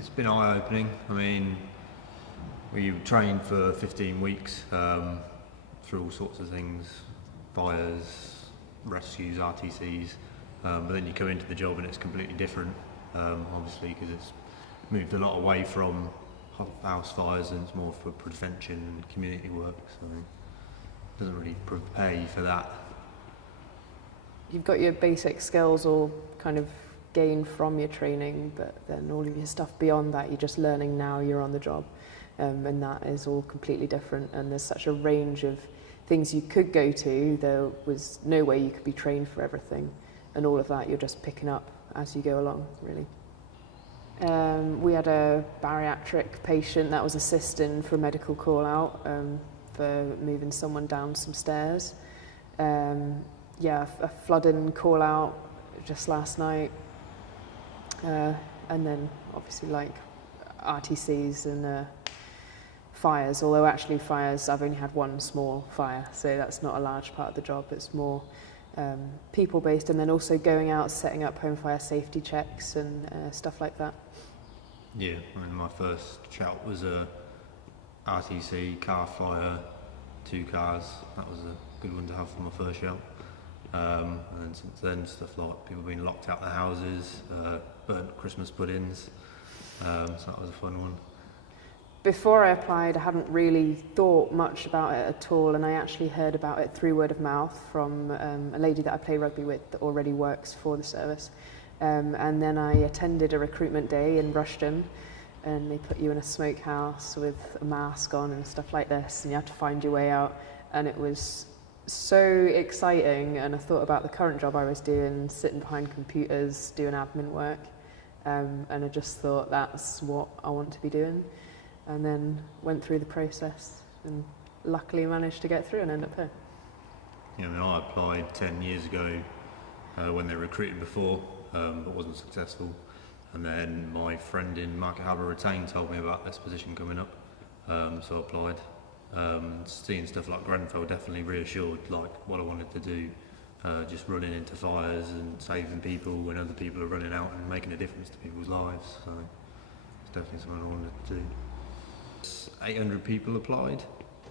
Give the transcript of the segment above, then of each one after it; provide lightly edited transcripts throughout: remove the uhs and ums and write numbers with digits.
It's been eye-opening. I mean, we trained for 15 weeks through all sorts of things, fires, rescues, RTCs, but then you come into the job and it's completely different, obviously, because it's moved a lot away from house fires and it's more for prevention and community work, so it doesn't really prepare you for that. You've got your basic skills all kind of gained from your training, but then all of your stuff beyond that you're just learning now you're on the job, and that is all completely different, and there's such a range of things you could go to. There was no way you could be trained for everything, and all of that you're just picking up as you go along, really. We had a bariatric patient that was assisting for a medical call out for moving someone down some stairs. A flooding call out just last night, and then obviously like RTCs and fires, although actually fires, I've only had one small fire, so that's not a large part of the job. It's more people based, and then also going out setting up home fire safety checks and stuff like that. Yeah, I mean, my first shout was a RTC, car fire, 2 cars. That was a good one to have for my first shout. And then since then, stuff like people being locked out of their houses, burnt Christmas puddings, so that was a fun one. Before I applied, I hadn't really thought much about it at all, and I actually heard about it through word of mouth from a lady that I play rugby with that already works for the service. And then I attended a recruitment day in Rushden, and they put you in a smokehouse with a mask on and stuff like this, and you had to find your way out, and it was so exciting. And I thought about the current job I was doing, sitting behind computers, doing admin work, and I just thought that's what I want to be doing, and then went through the process and luckily managed to get through and end up here. Yeah, I mean, I applied 10 years ago when they recruited before, but wasn't successful, and then my friend in Market Harbour Retain told me about this position coming up, so I applied. Seeing stuff like Grenfell definitely reassured like what I wanted to do, just running into fires and saving people when other people are running out and making a difference to people's lives, so it's definitely something I wanted to do. 800 people applied,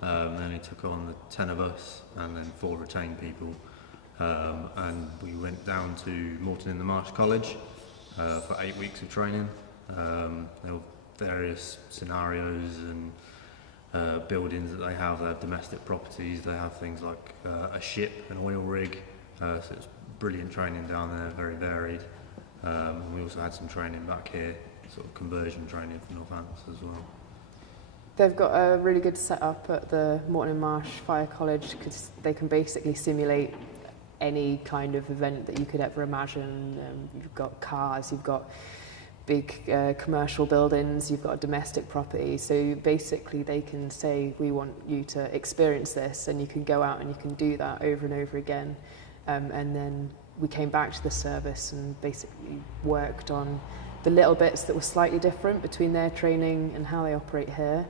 then he took on the 10 of us and then 4 retained people, and we went down to Moreton in the Marsh College for 8 weeks of training. There were various scenarios and buildings that they have. They have domestic properties, they have things like a ship, an oil rig, so it's brilliant training down there, very varied. And we also had some training back here, sort of conversion training for Northamptonshire as well. They've got a really good setup at the Moreton in Marsh Fire College, because they can basically simulate any kind of event that you could ever imagine. You've got cars, you've got big commercial buildings, you've got domestic property, so basically they can say, we want you to experience this, and you can go out and you can do that over and over again. And then we came back to the service and basically worked on the little bits that were slightly different between their training and how they operate here,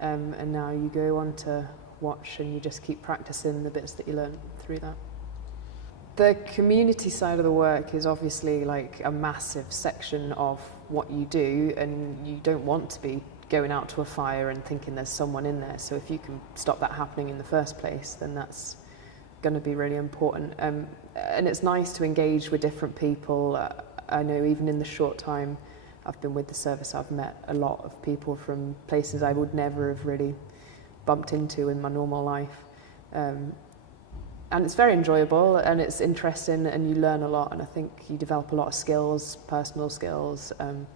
and now you go on to watch and you just keep practicing the bits that you learn through that. The community side of the work is obviously like a massive section of what you do, and you don't want to be going out to a fire and thinking there's someone in there, so if you can stop that happening in the first place, then that's going to be really important. And it's nice to engage with different people. I know even in the short time I've been with the service, I've met a lot of people from places I would never have really bumped into in my normal life. And it's very enjoyable and it's interesting, and you learn a lot, and I think you develop a lot of skills, personal skills, and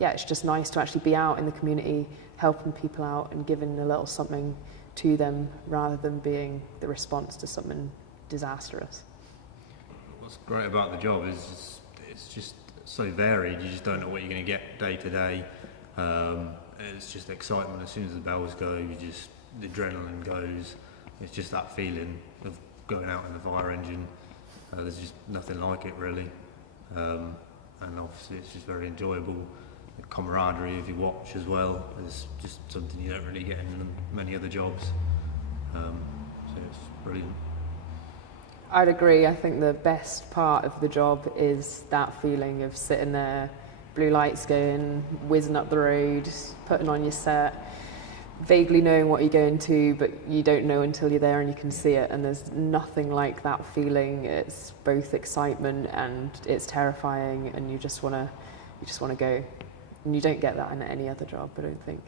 yeah, it's just nice to actually be out in the community, helping people out and giving a little something to them rather than being the response to something disastrous. What's great about the job is it's just so varied. You just don't know what you're going to get day to day. It's just excitement as soon as the bells go. The adrenaline goes. It's just that feeling of going out in the fire engine. There's just nothing like it really, and obviously it's just very enjoyable. The camaraderie of your watch as well is just something you don't really get in many other jobs, so it's brilliant. I'd agree. I think the best part of the job is that feeling of sitting there blue lights going, whizzing up the road, putting on your set, vaguely knowing what you're going to, but you don't know until you're there and you can see it. And there's nothing like that feeling. It's both excitement and it's terrifying, and you just want to go. And you don't get that in any other job, I don't think.